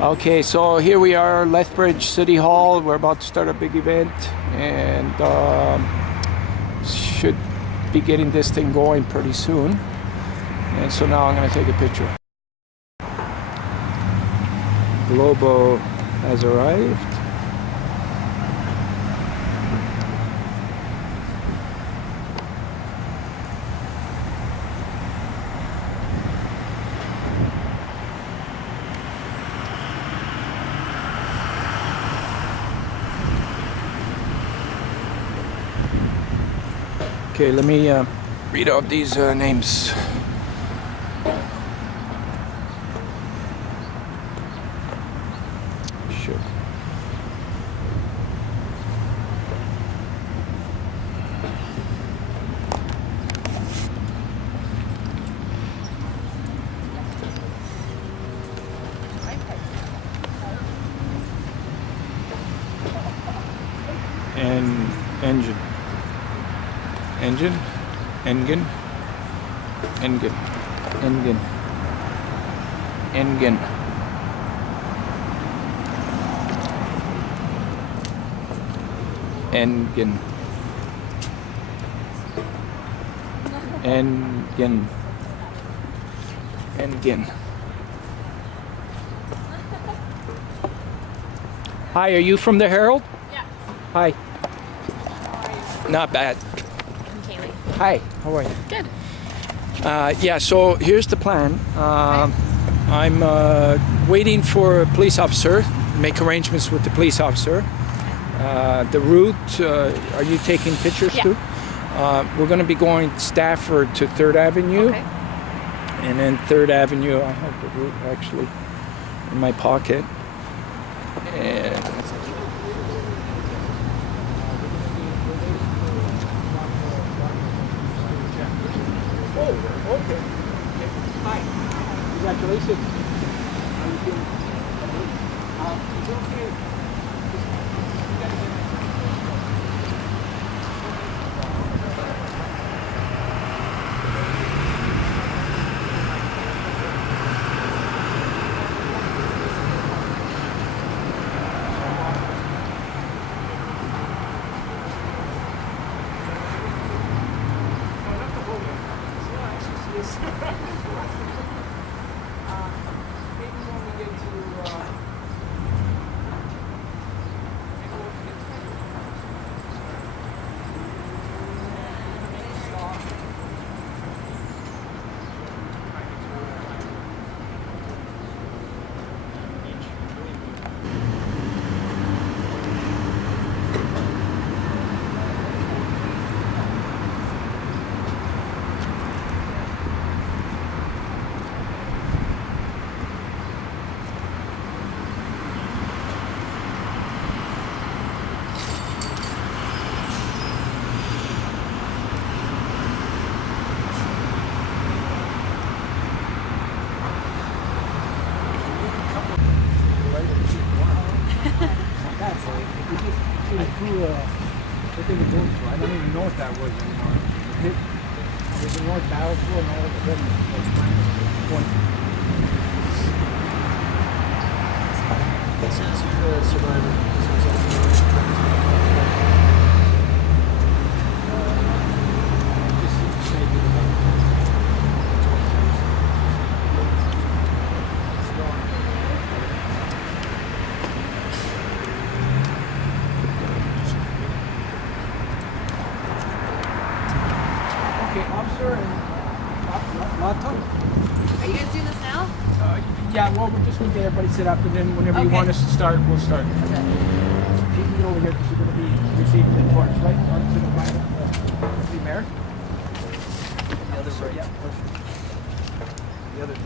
Okay, so here we are, Lethbridge City Hall. We're about to start a big event, and should be getting this thing going pretty soon. And so now I'm going to take a picture. Globo has arrived. Okay, let me read out these names. Shit. And engine. Engine, engine, engine, engine, engine, engine, engine, engine. Hi, are you from the Herald? Yeah. Hi. How are you? Not bad. Hi, how are you? Good. Yeah, so here's the plan. I'm waiting for a police officer, make arrangements with the police officer. The route, are you taking pictures too? We're going to be going Stafford to 3rd Avenue. Okay. And then 3rd Avenue, I have the route actually in my pocket. And oh, okay. Hi. Congratulations. How are you doing? It's okay. I don't even know what that was anymore. It was a North Battlefield and all of a sudden It says you're a survivor. This was also officer and Lata. Are you guys doing this now? Yeah, well, we're just going to get everybody set up, and then whenever you want us to start, we'll start. Okay. You can get over here because you're going to be receiving the torch, right? To the flag of the America. the other side. Yeah, perfect. The other side.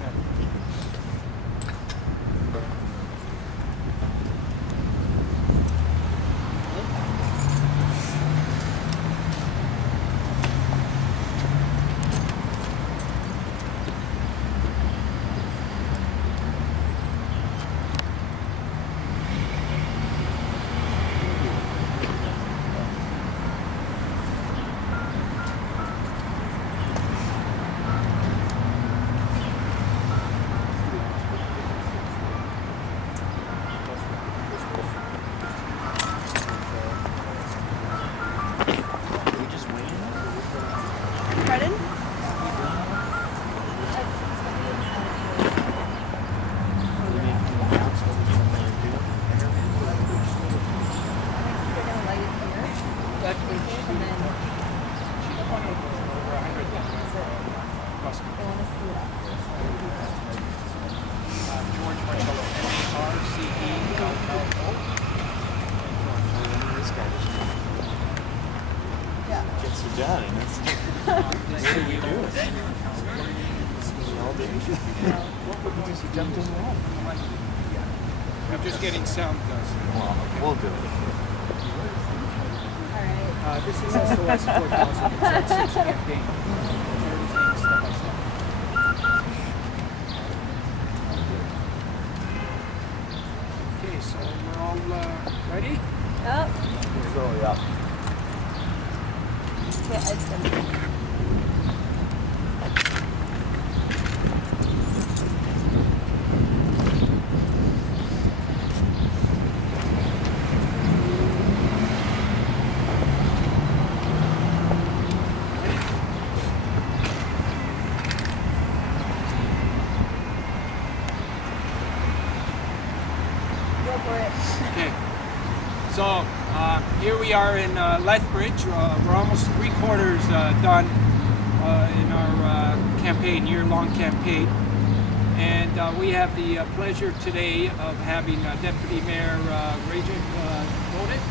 And then Over 100 customers. George Marcello, Marcello. This guy yeah. gets you done. What do you do? All day. Just jumped in the wall. I'm just getting sound dust. Well, we'll do it. All right. This is SOS4000 Torch Campaign. Charity's name is step by step. Okay, so we're all ready? Yep. So, yeah. Okay, it's done. Go for it. Okay. So here we are in Lethbridge. We're almost 3/4 done in our campaign, year-long campaign. And we have the pleasure today of having Deputy Mayor Rajat Modik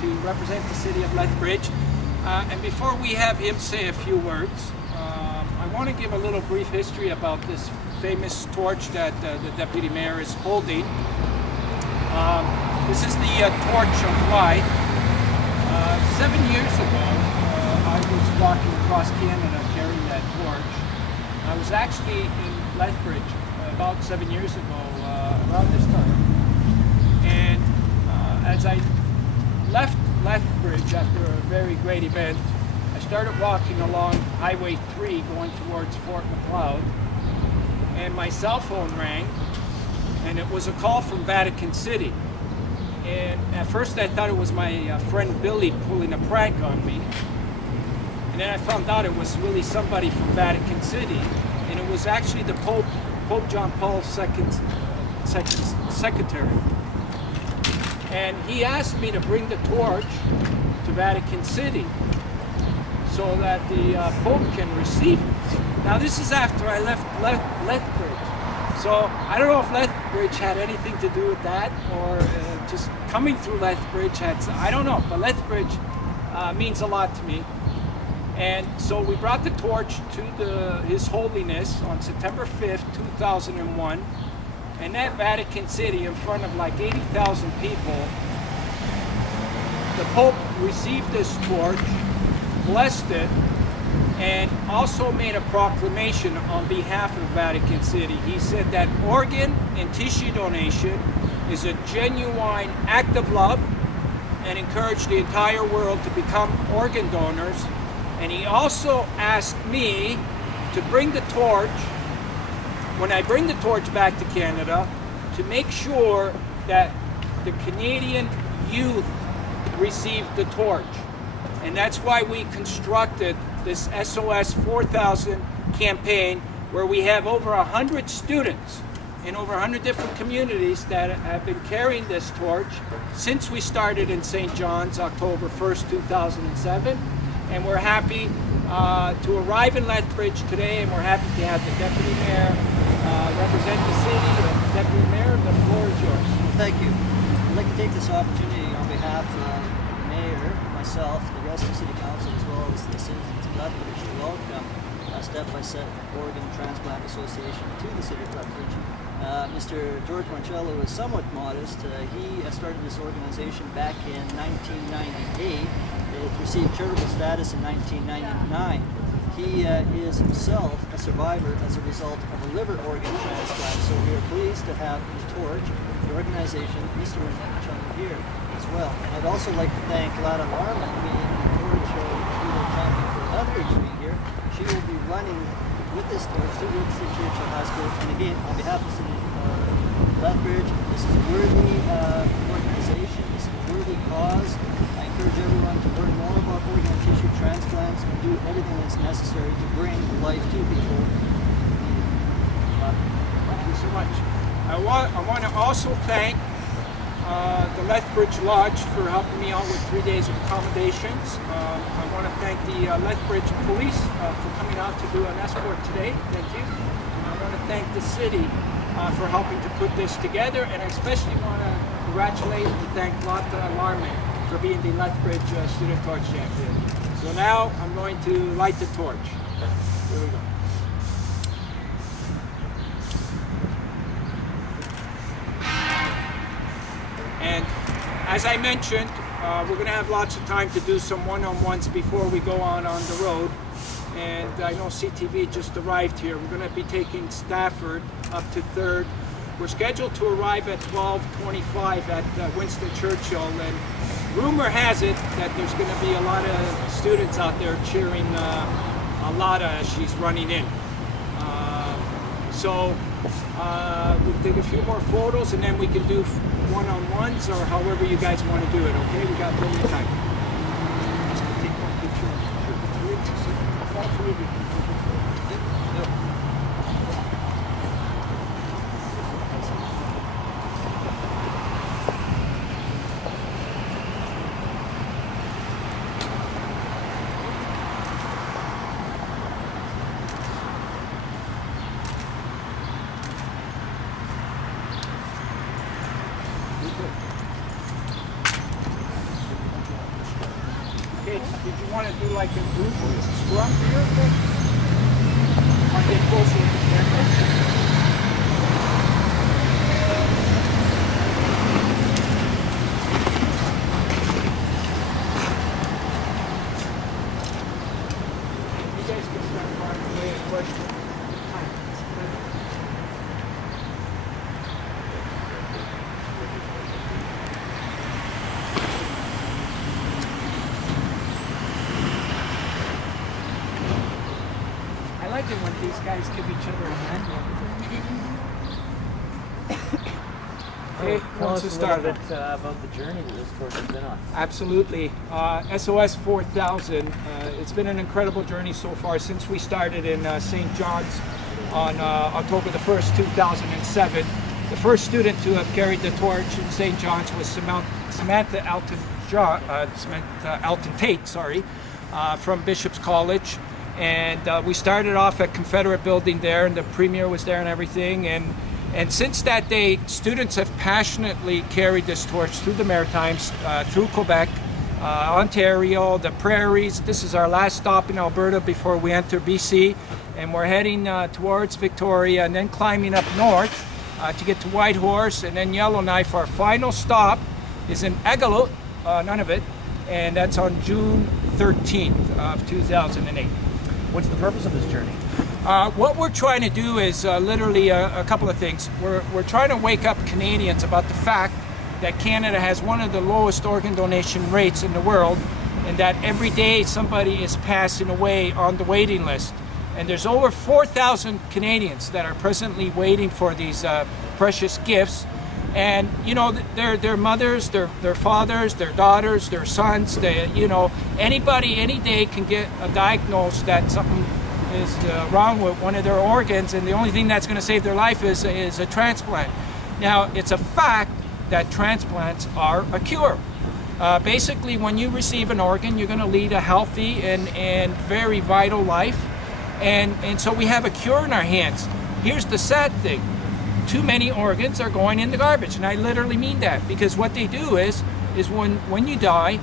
to represent the city of Lethbridge. And before we have him say a few words, I want to give a little brief history about this famous torch that the Deputy Mayor is holding. This is the Torch of Life. 7 years ago, I was walking across Canada carrying that torch. I was actually in Lethbridge about 7 years ago, around this time. And as I left Lethbridge after a very great event, I started walking along Highway 3 going towards Fort McLeod, and my cell phone rang, and it was a call from Vatican City. And at first I thought it was my friend Billy pulling a prank on me. And then I found out it was really somebody from Vatican City. And it was actually the Pope John Paul II's secretary. And he asked me to bring the torch to Vatican City so that the Pope can receive it. Now this is after I left Lethbridge. So I don't know if Lethbridge had anything to do with that, or just coming through Lethbridge had, I don't know, but Lethbridge means a lot to me. And so we brought the torch to His Holiness on September 5th, 2001, and at Vatican City in front of like 80,000 people, the Pope received this torch, blessed it, and also made a proclamation on behalf of Vatican City. He said that organ and tissue donation is a genuine act of love, and encouraged the entire world to become organ donors. And he also asked me to bring the torch, when I bring the torch back to Canada, to make sure that the Canadian youth receive the torch. And that's why we constructed this SOS4000 campaign, where we have over 100 students in over 100 different communities that have been carrying this torch since we started in St. John's October 1st, 2007. And we're happy to arrive in Lethbridge today, and we're happy to have the Deputy Mayor represent the city. Deputy Mayor, the floor is yours. Thank you. I'd like to take this opportunity on behalf of the Mayor, myself, the rest of the City Council, as well as the citizens of Lethbridge, to welcome Step by Step Organ Transplant Association to the City of Lethbridge. Mr. George Marcello is somewhat modest. He started this organization back in 1998. It received charitable status in 1999. He is himself a survivor as a result of a liver organ transplant, so we are pleased to have the torch, the organization, Mr. Marcello here as well. I'd also like to thank Lada Larman, being the torch champion for Lethbridge to be here. She will be running with this torch to Woodstock Churchill High School. And again, on behalf of the City of Lethbridge, this is a worthy organization, this is a worthy cause. I encourage everyone to learn more about organ and tissue transplants and do everything that's necessary to bring life to people. Thank you so much. I want to also thank the Lethbridge Lodge for helping me out with 3 days of accommodations. I want to thank the Lethbridge Police for coming out to do an escort today. Thank you. And I want to thank the city for helping to put this together, and I especially want to congratulate and thank Lotta Alarming for being the Lethbridge Student Torch Champion. So now I'm going to light the torch. Here we go. And as I mentioned, we're going to have lots of time to do some one-on-ones before we go on the road. And I know CTV just arrived here. We're going to be taking Stafford up to 3rd. We're scheduled to arrive at 12:25 at Winston Churchill. And rumor has it that there's going to be a lot of students out there cheering Lotta as she's running in. So we'll take a few more photos and then we can do one-on-ones or however you guys want to do it, okay? We got plenty of time. Let's take one picture. Okay, did you want to do like a group scrum here? Okay. I'll get closer with the camera. You guys can start firing away a question. I like it when these guys give each other a hand. Okay, Tell once us we a start. little bit about the journey that this course has been on. Absolutely. SOS4000, it's been an incredible journey so far since we started in St. John's on October the 1st, 2007. The first student to have carried the torch in St. John's was Samantha Alton Tate, from Bishop's College. And we started off at Confederate Building there, and the premier was there and everything. And since that day, students have passionately carried this torch through the Maritimes, through Quebec, Ontario, the prairies. This is our last stop in Alberta before we enter BC. And we're heading towards Victoria and then climbing up north to get to Whitehorse and then Yellowknife. Our final stop is in Egalot, Nunavut, and that's on June 13th of 2008. What's the purpose of this journey? What we're trying to do is literally a couple of things. We're trying to wake up Canadians about the fact that Canada has one of the lowest organ donation rates in the world, and that every day somebody is passing away on the waiting list. And there's over 4,000 Canadians that are presently waiting for these precious gifts. And you know, their mothers, their fathers, their daughters, their sons, anybody any day can get a diagnosis that something is wrong with one of their organs, and the only thing that's going to save their life is a transplant. Now, it's a fact that transplants are a cure. Basically, when you receive an organ, you're going to lead a healthy and very vital life, and so we have a cure in our hands. Here's the sad thing. Too many organs are going in the garbage, and I literally mean that, because what they do is when you die,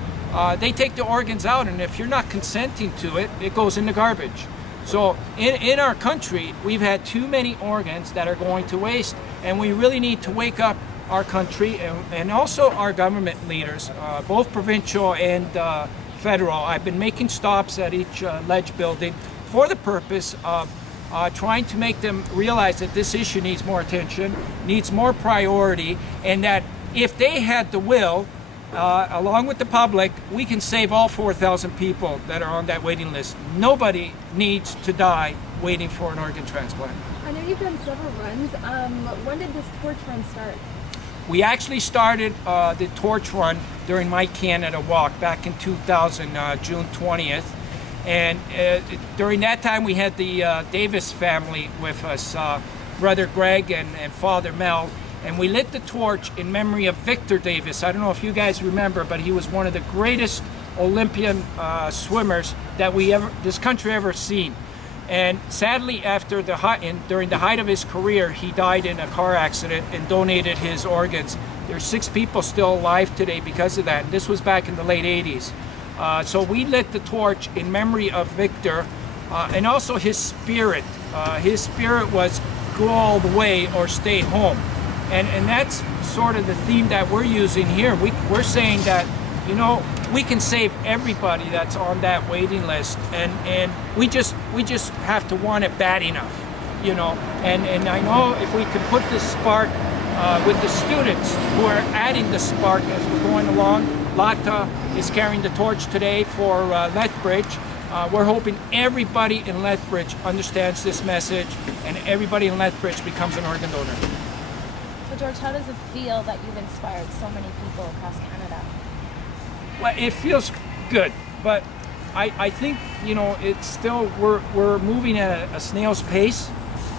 they take the organs out, and if you're not consenting to it, it goes in the garbage. So in our country, we've had too many organs that are going to waste, and we really need to wake up our country and also our government leaders, both provincial and federal. I've been making stops at each ledge building for the purpose of trying to make them realize that this issue needs more attention, needs more priority, and that if they had the will, along with the public, we can save all 4,000 people that are on that waiting list. Nobody needs to die waiting for an organ transplant. I know you've done several runs. When did this torch run start? We actually started the torch run during my Canada walk back in 2000, June 20th. And during that time, we had the Davis family with us, Brother Greg and Father Mel. And we lit the torch in memory of Victor Davis. I don't know if you guys remember, but he was one of the greatest Olympian swimmers that this country ever seen. And sadly, during the height of his career, he died in a car accident and donated his organs. There's 6 people still alive today because of that. And this was back in the late 80s. So we lit the torch in memory of Victor and also his spirit. His spirit was go all the way or stay home. And that's sort of the theme that we're using here. We're saying that, you know, we can save everybody that's on that waiting list, and we just have to want it bad enough, you know. And I know if we can put this spark with the students who are adding the spark as we're going along. Lata is carrying the torch today for Lethbridge. We're hoping everybody in Lethbridge understands this message and everybody in Lethbridge becomes an organ donor. So George, how does it feel that you've inspired so many people across Canada? Well, it feels good, but I think, you know, it's still, we're moving at a snail's pace,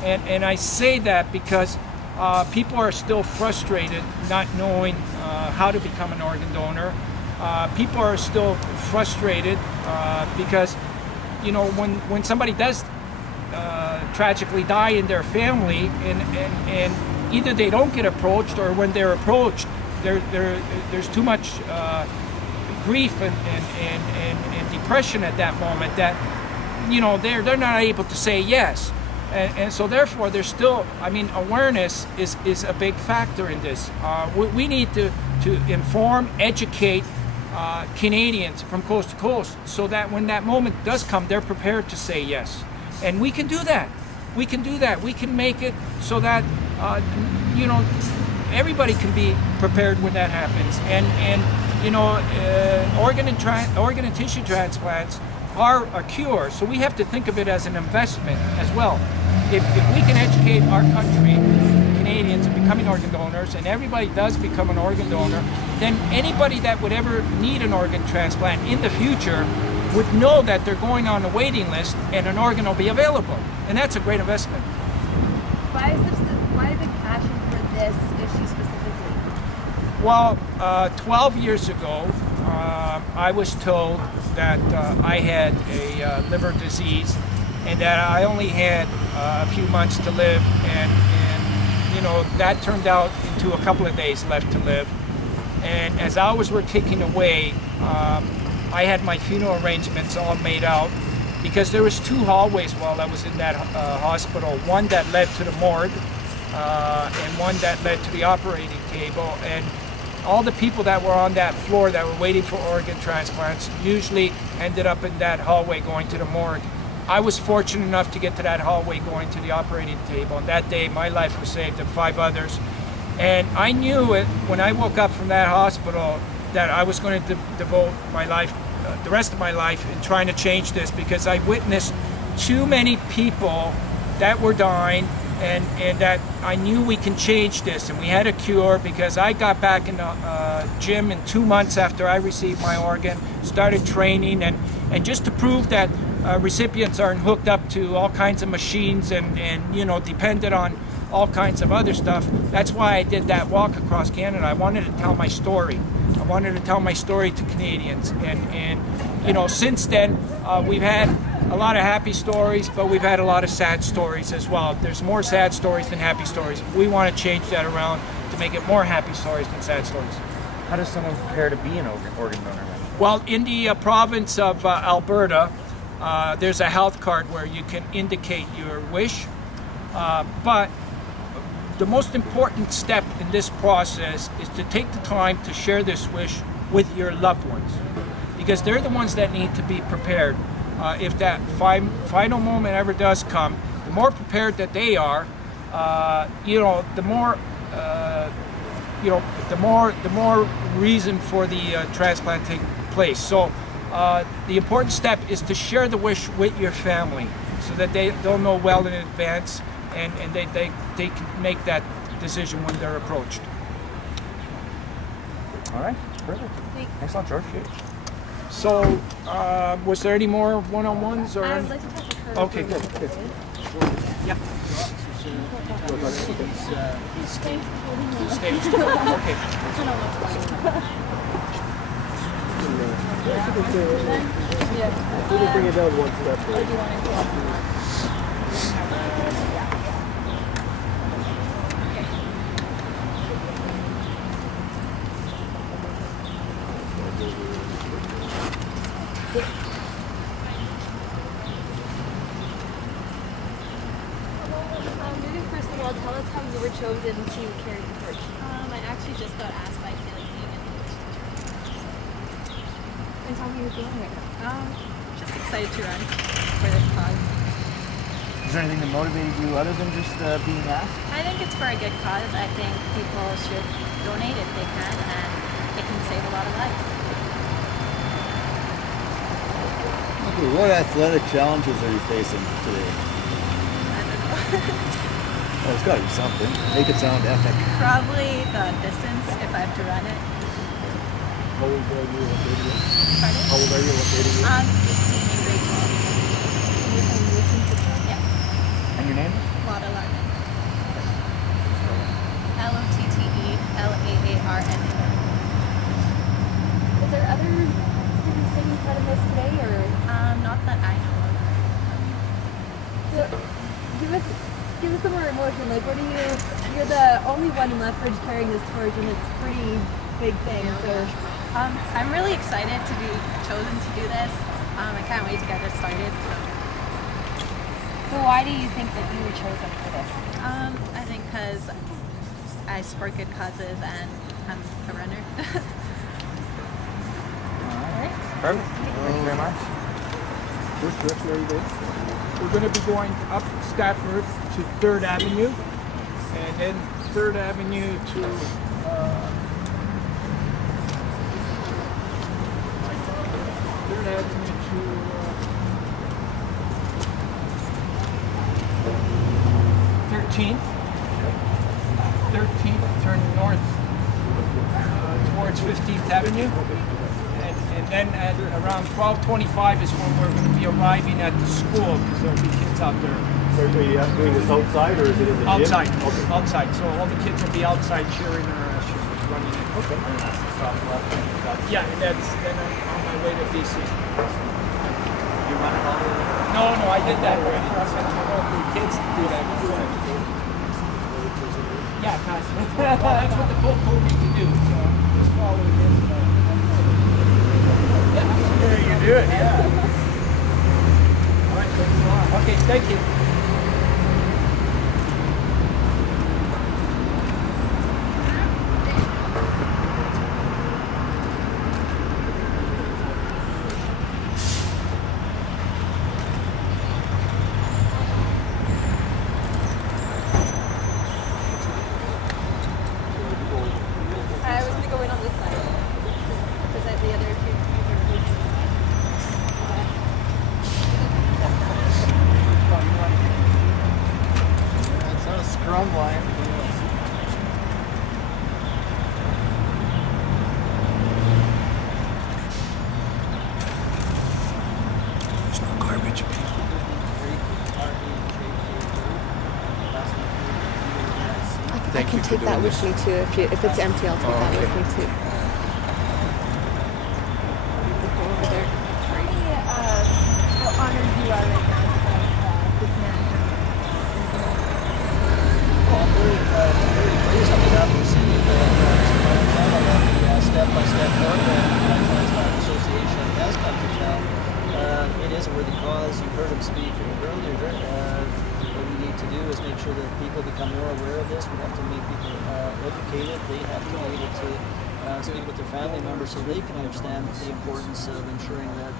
and I say that because people are still frustrated not knowing how to become an organ donor. People are still frustrated because, you know, when somebody does tragically die in their family, and either they don't get approached, or when they're approached, there's too much grief and depression at that moment that, you know, they're not able to say yes. And so therefore there's still, I mean, awareness is a big factor in this. We need to inform, educate Canadians from coast to coast, so that when that moment does come, they're prepared to say yes. And we can do that. We can do that. We can make it so that, you know, everybody can be prepared when that happens. And you know, organ and tissue transplants are a cure, so we have to think of it as an investment as well. If we can educate our country, Canadians, in becoming organ donors, and everybody does become an organ donor, then anybody that would ever need an organ transplant in the future would know that they're going on a waiting list and an organ will be available. And that's a great investment. Why the passion for this issue specifically? Well, 12 years ago, I was told that I had a liver disease and that I only had a few months to live, and you know, that turned out into a couple of days left to live. And as hours were ticking away, I had my funeral arrangements all made out, because there was 2 hallways while I was in that hospital, one that led to the morgue and one that led to the operating table. And all the people that were on that floor that were waiting for organ transplants usually ended up in that hallway going to the morgue. I was fortunate enough to get to that hallway going to the operating table, and that day my life was saved and 5 others. And I knew it when I woke up from that hospital that I was going to devote my life, the rest of my life, in trying to change this, because I witnessed too many people that were dying, and that I knew we can change this, and we had a cure, because I got back in the gym in 2 months after I received my organ, started training, and just to prove that recipients aren't hooked up to all kinds of machines and you know, dependent on all kinds of other stuff. That's why I did that walk across Canada. I wanted to tell my story. I wanted to tell my story to Canadians, and you know, since then we've had a lot of happy stories, but we've had a lot of sad stories as well. There's more sad stories than happy stories. We want to change that around to make it more happy stories than sad stories. How does someone prepare to be an organ donor? Well, in the province of Alberta, there's a health card where you can indicate your wish, but the most important step in this process is to take the time to share this wish with your loved ones, because they're the ones that need to be prepared. If that final moment ever does come, the more prepared that they are, you know, the more you know, the more reason for the transplant take place. So the important step is to share the wish with your family, so that they'll know well in advance, and they can make that decision when they're approached. All right, perfect. Thanks a lot, George. So, was there any more one-on-ones or? I would like to talk to her. Okay, good. Yeah. anytime you're ready. He's staged. Staged. Okay. We can bring it down one step. Maybe first of all, tell us how you were chosen to carry the torch. I actually just got asked by Kelly being an English teacher. And tell me you're feeling right now. Just excited to run for this cause. Is there anything that motivated you other than just being asked? I think it's for a good cause. I think people should donate if they can, and it can save a lot of lives. Okay, what athletic challenges are you facing today? I don't know. Oh, it's got to be something. Make it sound epic. Probably the distance if I have to run it. How old are you? What grade are you? Pardon? How old are you? What grade are you? 18 in grade 12. Yeah. And your name? Lotta Larman. LOTTELAARN. Is there other students taking part in this today, or? Not that I know of. So, give us some more emotion. Like, what do you're the only one in Lethbridge carrying this torch, and it's a pretty big thing. So, I'm really excited to be chosen to do this. I can't wait to get this started. so why do you think that you were chosen for this? I think because I support good causes and I'm a runner. Perfect. Thank you very much. Which direction are you going? We're going to be going up Stafford to 3rd Avenue, and then 3rd Avenue to 3rd Avenue to 13th. 13th, turn north towards 15th Avenue. And then at around 12:25 is when we're going to be arriving at the school, because there'll be kids out there. So are you doing this outside or is it in the gym? Outside, Okay. outside. So all the kids will be outside cheering or running in. Okay. Yeah, and then on my way to BC. You run it all the way? No, I did that already. I said, you know, the kids do that before. Yeah, well, that's what the Pope told me to do. So just follow him. There you do it, yeah. All right, thanks a lot. Okay, thank you. I was gonna go in on this side. Because the other two are moving. It's not a scrum line. There's no garbage. I can take that with me too. If it's empty, I'll take that with me too. Go over there. How honored you are right now about this man. Well, I'm very pleased on behalf of the city that step-by-step program that Transplant Association has come to town. It is a worthy cause. You heard him speak earlier. What we need to do is make sure that people become more aware of this. We have to make people educated. They have to be able to speak with their family members so they can understand the importance of ensuring that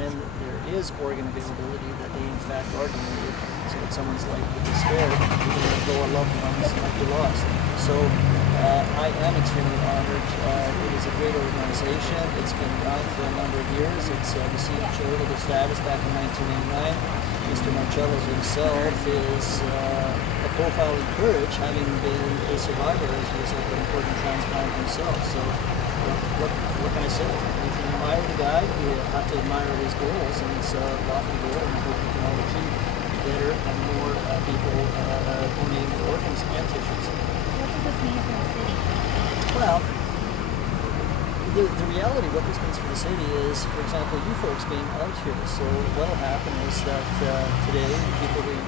when there is organ availability, that they in fact are donated, so that someone's life would be spared, even though a loved ones might be lost. So I am extremely honored. It is a great organization. It's been around for a number of years. It's received charitable status back in 1989. Mr. Marcello himself is a profile in courage, having been a survivor as a result of an important transplant himself. So what can I say? You can admire the guy, you have to admire his goals, and it's a lofty goal, and I hope we can all achieve. better and more people donating their organs and tissues. What does this mean for the city? Well, the reality, what this means for the city is, for example, you folks being out here. So what will happen is that today, people will be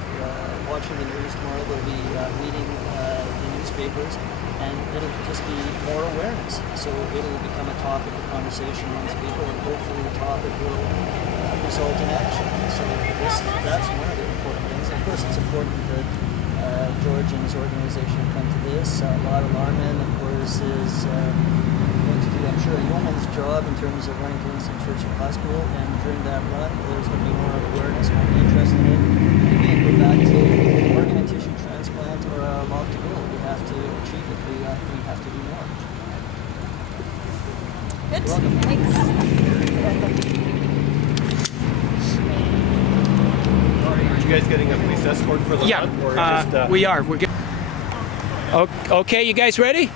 watching the news, tomorrow they'll be reading the newspapers, and it'll just be more awareness. So it'll become a topic of conversation amongst people, and hopefully the topic will result in action. So that's one of the important things. Of course, it's important that George and his organization have come to this. Lot Alarman, of course, is going to do, I'm sure, a yeoman's job in terms of running Kingston Church and Hospital, and during that run, there's going to be more awareness, more interest in it. And again, go back to organ and tissue transplant or a lofty goal. We have to achieve it. We have to do more. Good. Welcome. Thanks. Are you guys getting a police escort for the Yeah, run, or just, we are. We're getting. Okay, you guys ready?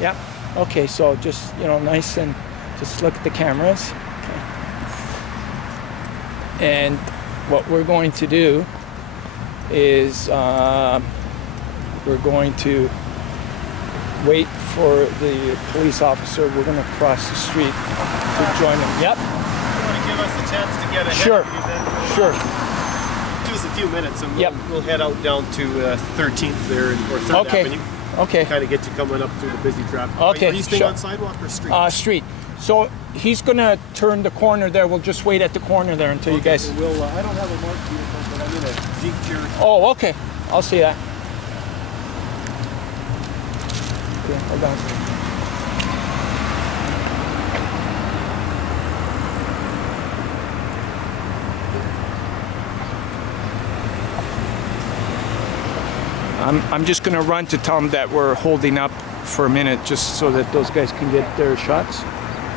Yeah. Okay, so just, nice and just look at the cameras. Okay. And what we're going to do is we're going to wait for the police officer. We're going to cross the street to join him. Yep. you want to give us a chance to get ahead Sure. of you then? Sure. Give us a few minutes and Yep. we'll head out down to 13th there, or 3rd Okay. Avenue. Okay. Kind of get you coming up through the busy traffic. Okay, Are you staying sure. on sidewalk or street? Street. So he's going to turn the corner there. We'll just wait at the corner there until you guys. Well, we'll, I don't have a marked vehicle, but I'm in a Jeep Cherokee. Oh, okay. I'll see that. Okay, hold on. I'm just going to run to tell them that we're holding up for a minute just so that those guys can get their shots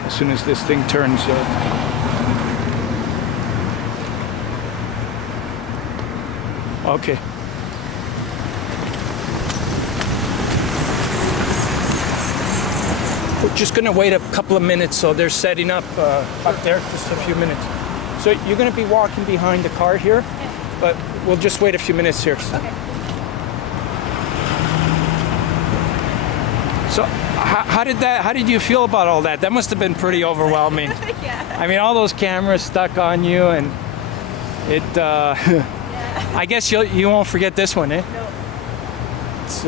as soon as this thing turns. Okay. We're just going to wait a couple of minutes, so they're setting up there, just a few minutes. So you're going to be walking behind the car here, but we'll just wait a few minutes here. Okay. So how did you feel about all that? That must have been pretty overwhelming. Yeah. I mean, all those cameras stuck on you, and it, I guess you won't forget this one, eh? No. It's,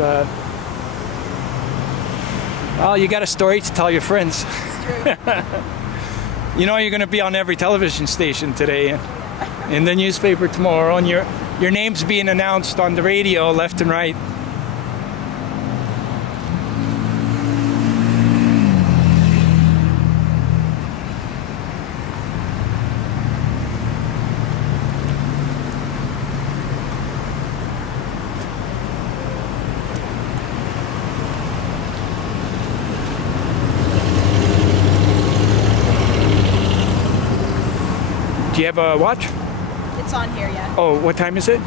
well, you got a story to tell your friends. It's true. You know you're going to be on every television station today, and in the newspaper tomorrow, and your name's being announced on the radio left and right. Do you have a watch? It's on here, yeah. Oh, what time is it?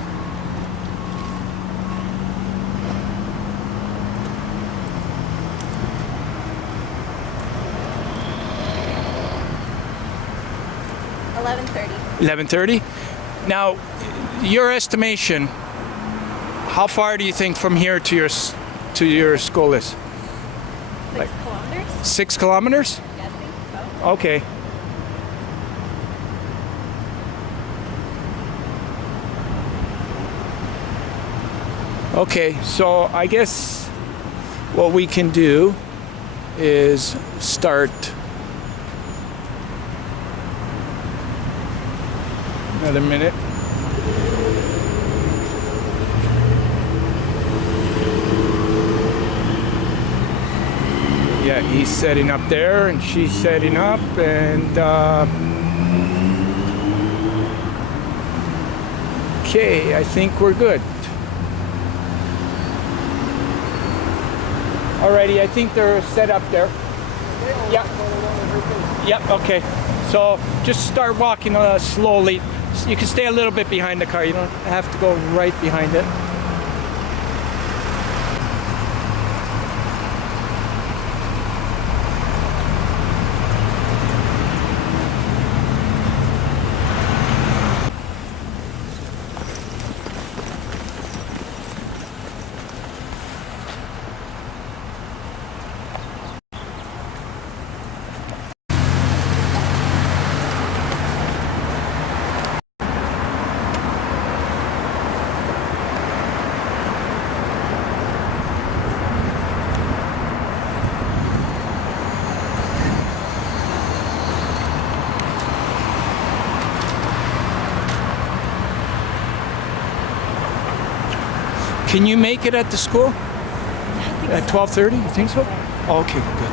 $11:30. 11:30. Now, your estimation. How far do you think from here to your school is? 6 kilometers? 6 kilometers? Guessing so. Okay. Okay, so I guess what we can do is start another minute. Yeah, he's setting up there and she's setting up, and okay, I think we're good. Alrighty, I think they're set up there. Yep. Yep, okay. So just start walking slowly. You can stay a little bit behind the car. You don't have to go right behind it. Can you make it at the school? At 12:30? You think so? Oh, okay, good.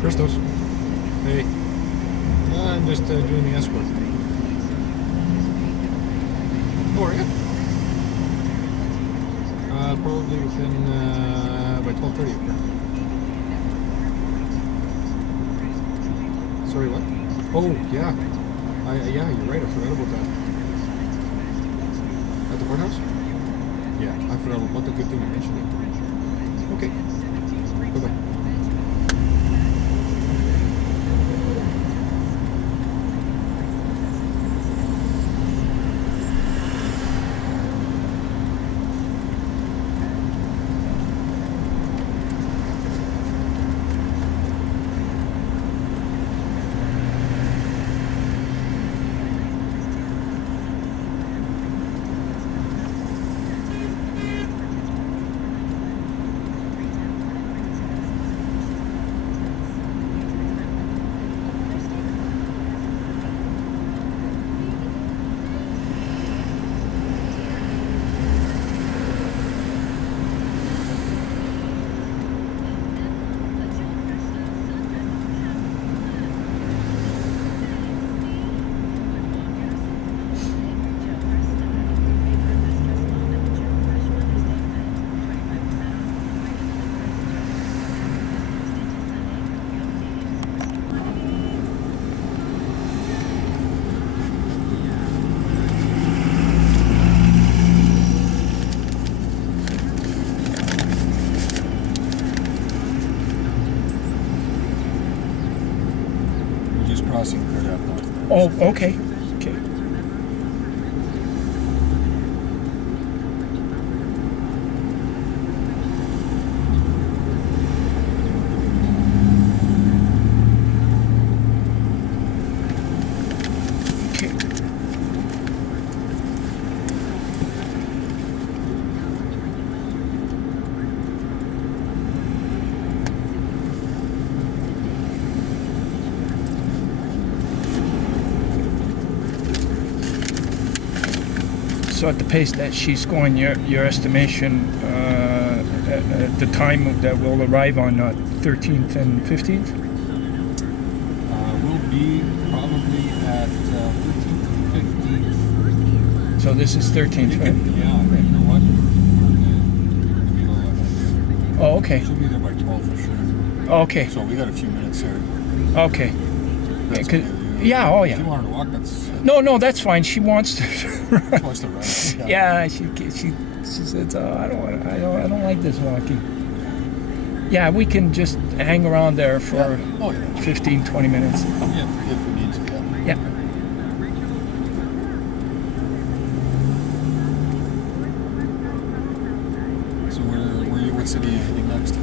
Christos. Hey. I'm just doing the escort. How are you? Probably within by 12:30. Sorry, what? Oh, yeah. Yeah, you're right. I forgot about that. At the courthouse? Yeah, I forgot about the good thing you mentioned it. Okay. Bye-bye. Crossing right up north. Oh, okay. Okay. So at the pace that she's going, your estimation at the time that we'll arrive on 13th and 15th? We'll be probably at 13th and 15th. So this is 13th, right? Yeah, you know what? Oh, okay. She'll be there by 12 for sure. Okay. So we got a few minutes here. Okay. That's Yeah, okay. yeah, oh If yeah. you want her to walk, that's... No, that's fine. She wants to. Wants to run. Yeah, she said, I don't like this walking. Yeah, we can just hang around there for Yeah. Oh, yeah. 15, 20 minutes. Yeah, if we need to, yeah. Yeah. So what city are you hitting next?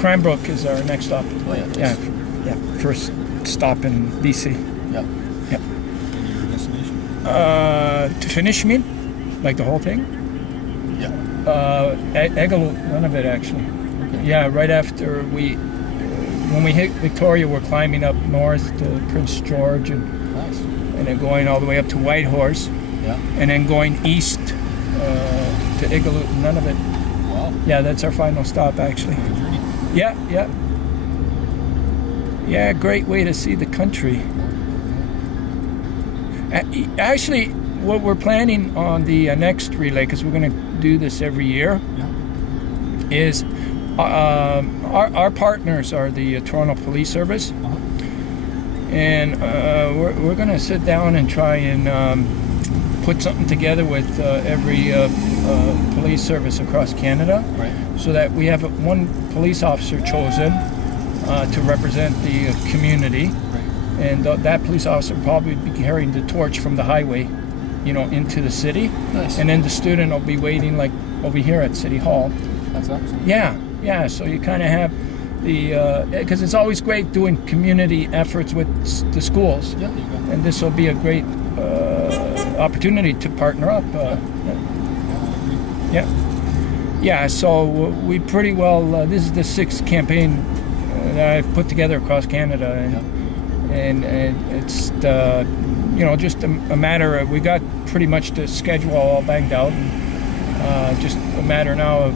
Cranbrook is our next stop. Oh, yeah. Yeah, Nice. yeah. First stop in BC. Yeah. Yep. And your destination? To finish, you mean? Like the whole thing? Yeah. Egalut, none of it actually. Okay. Yeah, right after when we hit Victoria, we're climbing up north to Prince George Nice. and then going all the way up to Whitehorse Yeah. and then going east to Iqaluit, none of it. Wow. Yeah, that's our final stop actually. Good journey. Yeah, yeah. Yeah, great way to see the country. Actually, what we're planning on the next relay, because we're going to do this every year, Yeah. is our partners are the Toronto Police Service, Uh-huh. and we're going to sit down and try and put something together with every police service across Canada, Right. so that we have one police officer chosen to represent the community. Right. And that police officer will probably be carrying the torch from the highway, into the city. Nice. And then the student will be waiting like over here at City Hall. That's excellent. Yeah. So you kind of have the, because it's always great doing community efforts with the schools. Yeah, you got And this will be a great opportunity to partner up. Yeah, so we pretty well, this is the 6th campaign that I've put together across Canada. And it's just a matter of, we got pretty much the schedule all banged out, and just a matter now of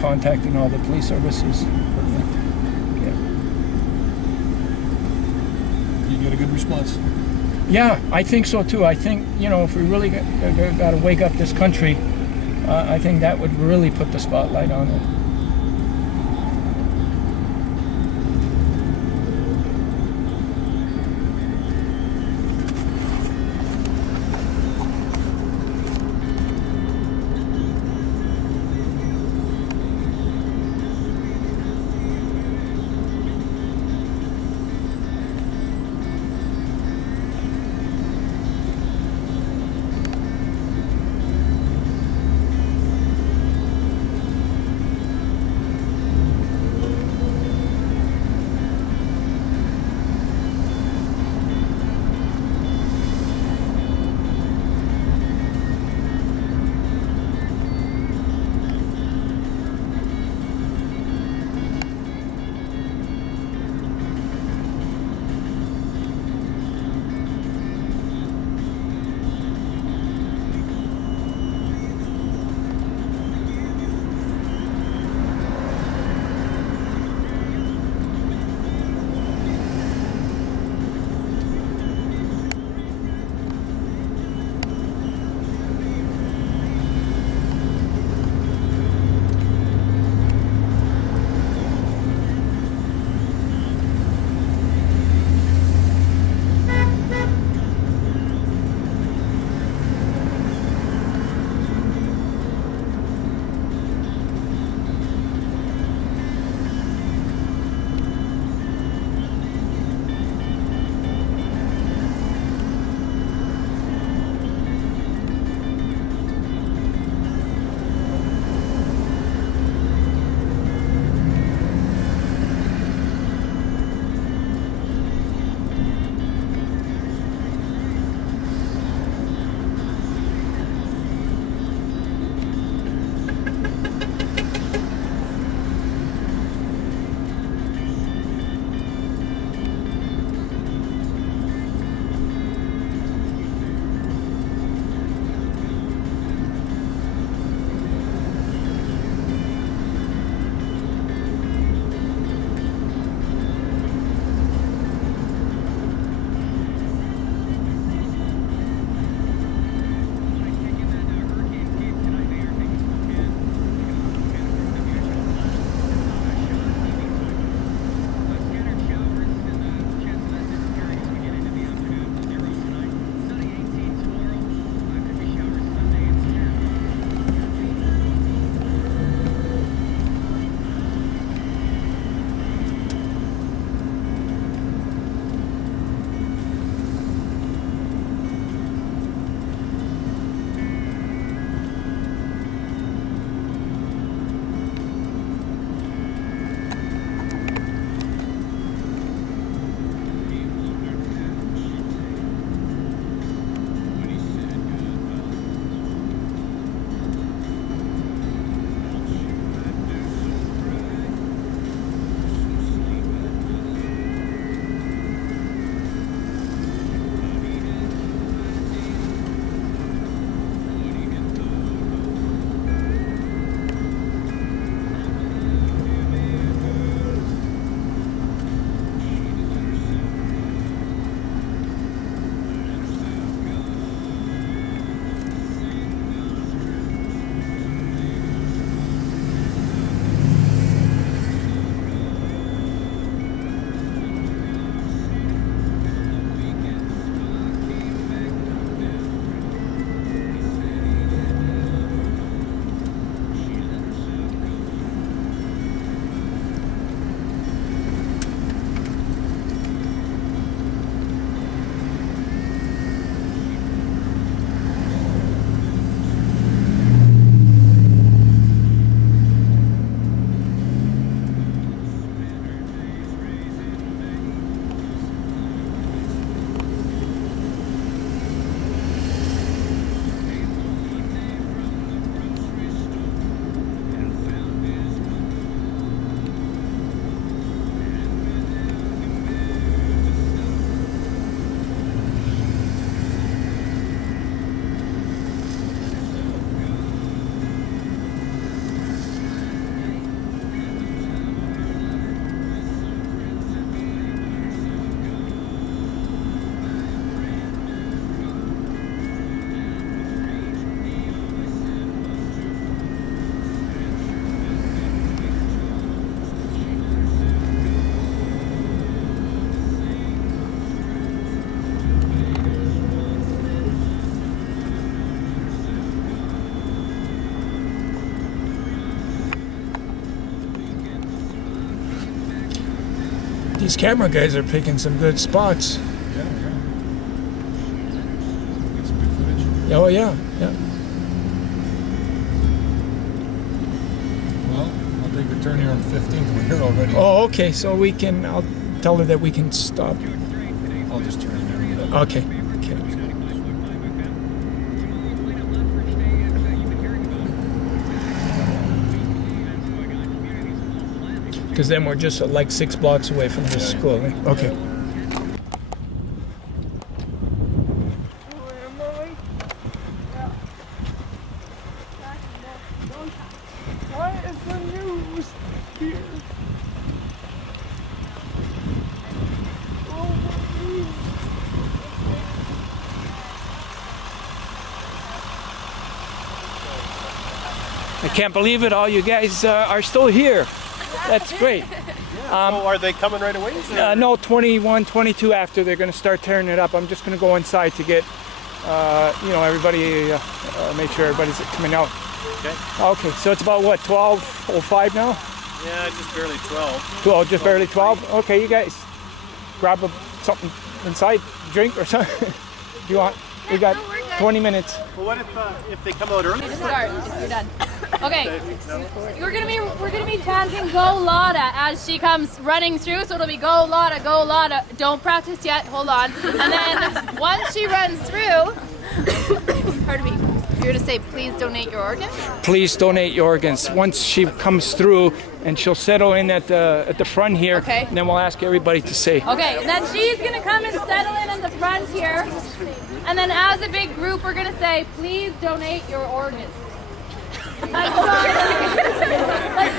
contacting all the police services. Perfect. Yeah. You get a good response. Yeah, I think so too. I think, if we really got to wake up this country, I think that would really put the spotlight on it. These camera guys are picking some good spots. Yeah. Get some good footage. Oh yeah. Well, I'll take a turn here on 15th. We're here already. Oh, okay. So I'll tell her that we can stop. I'll just turn in there. Okay. Because then we're just like 6 blocks away from the school. Right? Okay. I can't believe it. All you guys are still here. That's great. So are they coming right away? No, 21, 22 after they're going to start tearing it up. I'm just going to go inside to get, everybody, make sure everybody's coming out. Okay. Okay, so it's about what, 12:05 now? Yeah, just barely 12. 12, just barely 12? Okay, you guys grab something inside, drink or something. Do you want? We got 20 minutes. Well, what if they come out early? Start if you're done. Okay, we're gonna be chanting "Go Lotta" as she comes running through. So it'll be "Go Lotta, Go Lotta." Don't practice yet. Hold on. And then once she runs through, pardon me. You're gonna say, "Please donate your organs." Please donate your organs. Once she comes through, and she'll settle in at the front here. Okay. And then we'll ask everybody to say. Okay, and then she's gonna come and settle in the front here. And then as a big group, we're gonna say, "Please donate your organs." Let's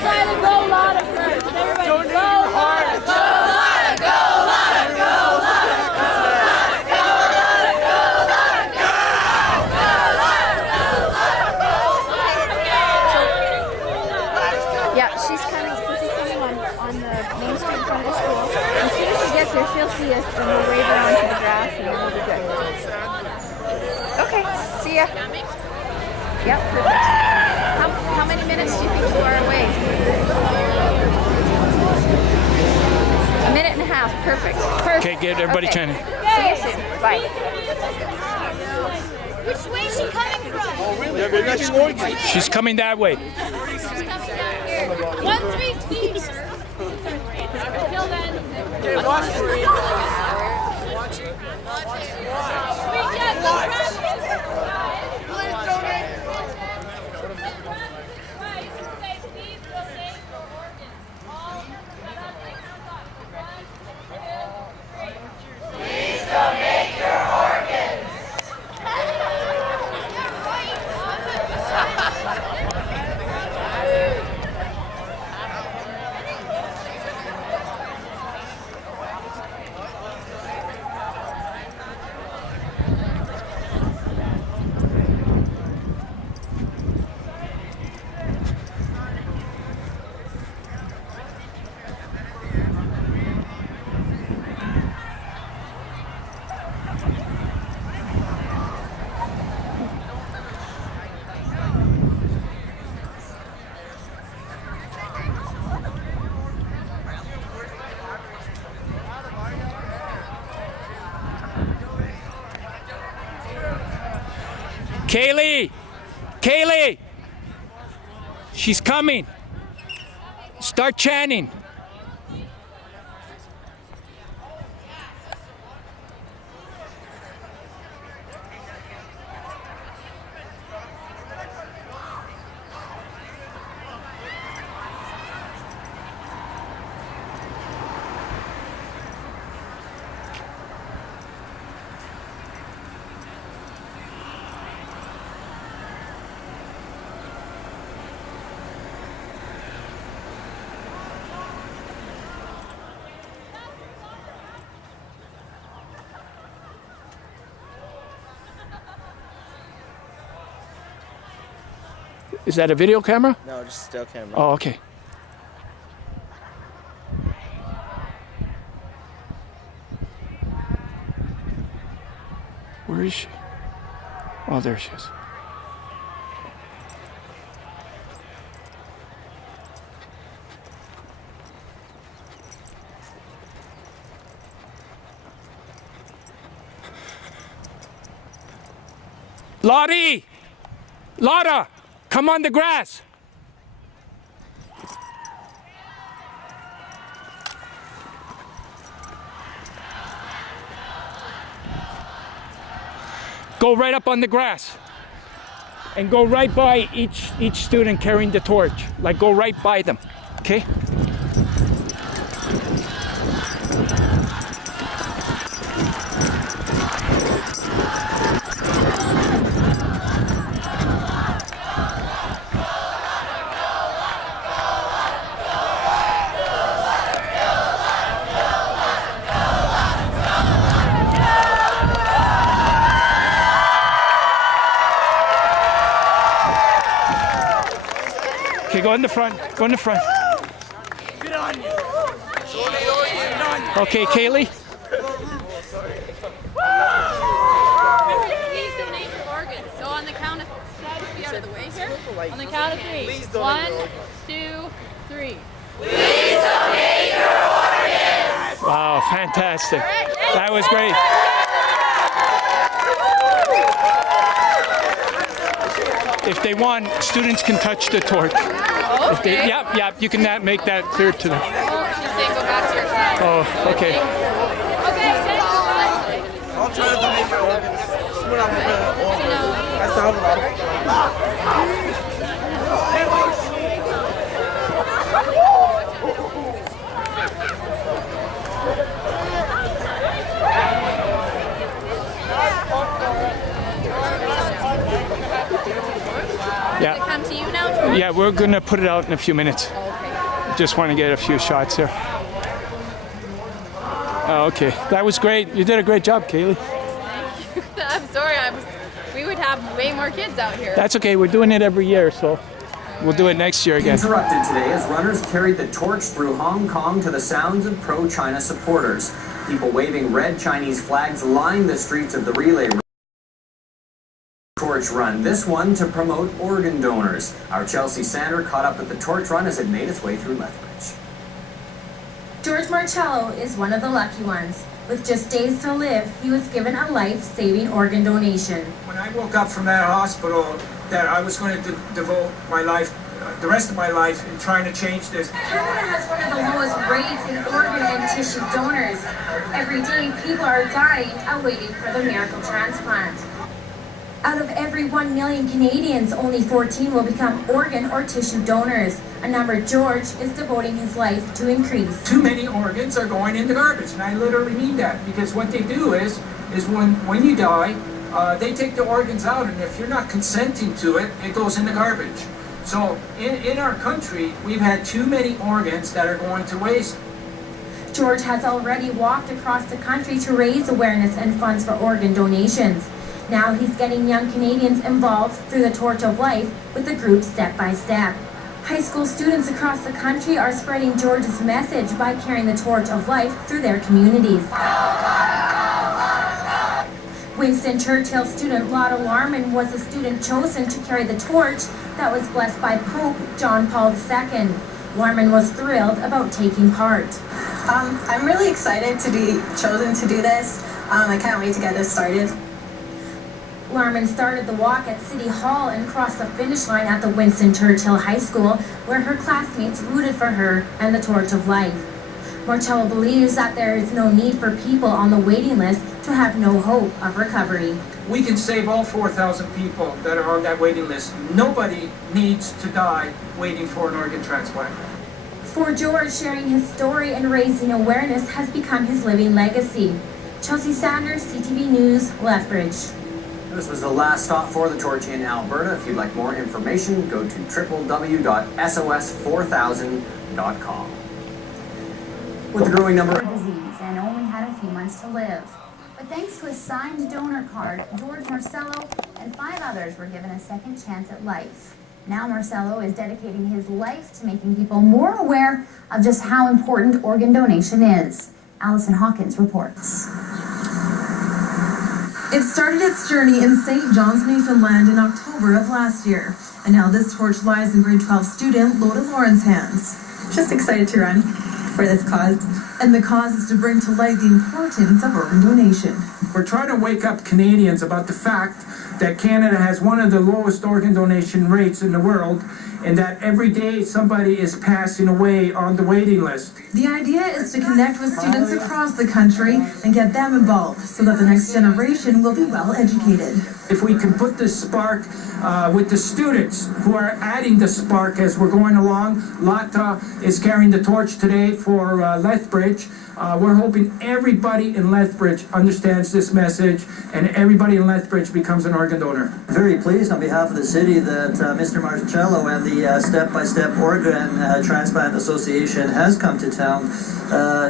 try the Go Lotta first. Everybody, Go Lotta, Go Lotta, Go Lotta, Go Lotta, Go Lotta, Go Lotta, Go Lotta, Go Lotta. Yeah, she's coming on the main street in front of the school. As soon as she gets here, she'll see us and we'll wave her onto the grass and then we'll be good. Okay, see ya. Yep, perfect. How many minutes do you think you are away? A minute and a half, perfect. Okay, get everybody chanting. See you soon. Bye. Which way is she coming from? She's coming that way. Once we teach her. Until then. Okay, watch it. We get the practice. Please donate. Please donate your organs. All set up. Hands up. 1, 2, 3. Please donate your organs. Kaylee, she's coming. Start chanting. Is that a video camera? No, just still camera. Oh, okay. Where is she? Oh, there she is. Lottie! Lotta! Come on the grass! Go right up on the grass. And go right by each student carrying the torch. Like, go right by them, okay? Okay, go in the front. Go in the front. Good on you. Okay, Kaylee. Please donate your organs. So on the count of, be out of the way here. On the count of 3. 1, 2, 3. Please donate your organs. Wow, fantastic. That was great. If they want, students can touch the torch. Oh, If they, yep, you can make that clear to them. Just say go back to your class. Oh, okay. I'll try to donate your organs. I still have a lot. Does it come to you now, George? Yeah, we're gonna put it out in a few minutes. Okay. Just want to get a few shots here. Okay, that was great. You did a great job, Kaylee. Thank you. I'm sorry, we would have way more kids out here. That's okay. We're doing it every year, so we'll do it next year again. Interrupted today as runners carried the torch through Hong Kong to the sounds of pro-China supporters. People waving red Chinese flags lined the streets of the relay torch run, this one to promote organ donors. Our Chelsea Sander caught up with the torch run as it made its way through Lethbridge. George Marcello is one of the lucky ones. With just days to live, he was given a life-saving organ donation. When I woke up from that hospital, that I was going to devote my life, the rest of my life, in trying to change this. Canada has one of the lowest rates in organ and tissue donors. Every day, people are dying awaiting for the miracle transplant. Out of every 1 million Canadians, only 14 will become organ or tissue donors, a number George is devoting his life to increase. Too many organs are going in the garbage, and I literally mean that, because what they do is when you die, they take the organs out, and if you're not consenting to it, it goes in the garbage. So in our country, we've had too many organs that are going to waste. George has already walked across the country to raise awareness and funds for organ donations. Now he's getting young Canadians involved through the Torch of Life with the group Step by Step. High school students across the country are spreading George's message by carrying the Torch of Life through their communities. Winston Churchill student Lotta Larman was the student chosen to carry the torch that was blessed by Pope John Paul II. Larman was thrilled about taking part. I'm really excited to be chosen to do this. I can't wait to get this started. Larman started the walk at City Hall and crossed the finish line at the Winston Churchill High School, where her classmates rooted for her and the Torch of Life. Marcello believes that there is no need for people on the waiting list to have no hope of recovery. We can save all 4,000 people that are on that waiting list. Nobody needs to die waiting for an organ transplant. For George, sharing his story and raising awareness has become his living legacy. Chelsea Sanders, CTV News, Lethbridge. This was the last stop for the torch in Alberta. If you'd like more information, go to www.sos4000.com. With the growing number of disease and only had a few months to live. But thanks to a signed donor card, George Marcello and 5 others were given a second chance at life. Now Marcello is dedicating his life to making people more aware of just how important organ donation is. Allison Hawkins reports. It started its journey in St. John's, Newfoundland in October of last year. And now this torch lies in grade 12 student Loda Lauren's hands. Just excited to run for this cause. And the cause is to bring to light the importance of organ donation. We're trying to wake up Canadians about the fact that Canada has one of the lowest organ donation rates in the world, and that every day somebody is passing away on the waiting list. The idea is to connect with students across the country and get them involved so that the next generation will be well educated. If we can put this spark with the students who are adding the spark as we're going along. Lata is carrying the torch today for Lethbridge. We're hoping everybody in Lethbridge understands this message and everybody in Lethbridge becomes an organ donor. Very pleased on behalf of the city that Mr. Marcello and the Step-by-Step Organ Transplant Association has come to town.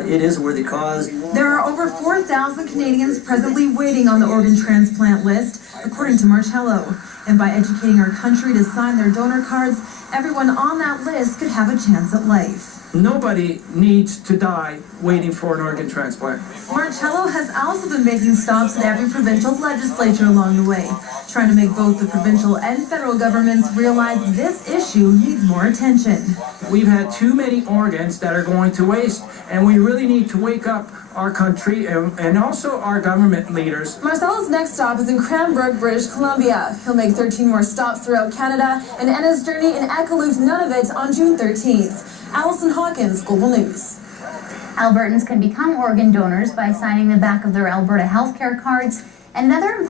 It is a worthy cause. There are over 4,000 Canadians presently waiting on the organ transplant list, according to Marcello. And by educating our country to sign their donor cards, everyone on that list could have a chance at life. Nobody needs to die waiting for an organ transplant. Marcello has also been making stops in every provincial legislature along the way, trying to make both the provincial and federal governments realize this issue needs more attention. We've had too many organs that are going to waste, and we really need to wake up our country and also our government leaders. Marcello's next stop is in Cranbrook, British Columbia. He'll make 13 more stops throughout Canada and end his journey in Iqaluit, Nunavut on June 13th. Allison Hawkins, Global News. Albertans can become organ donors by signing the back of their Alberta healthcare cards and other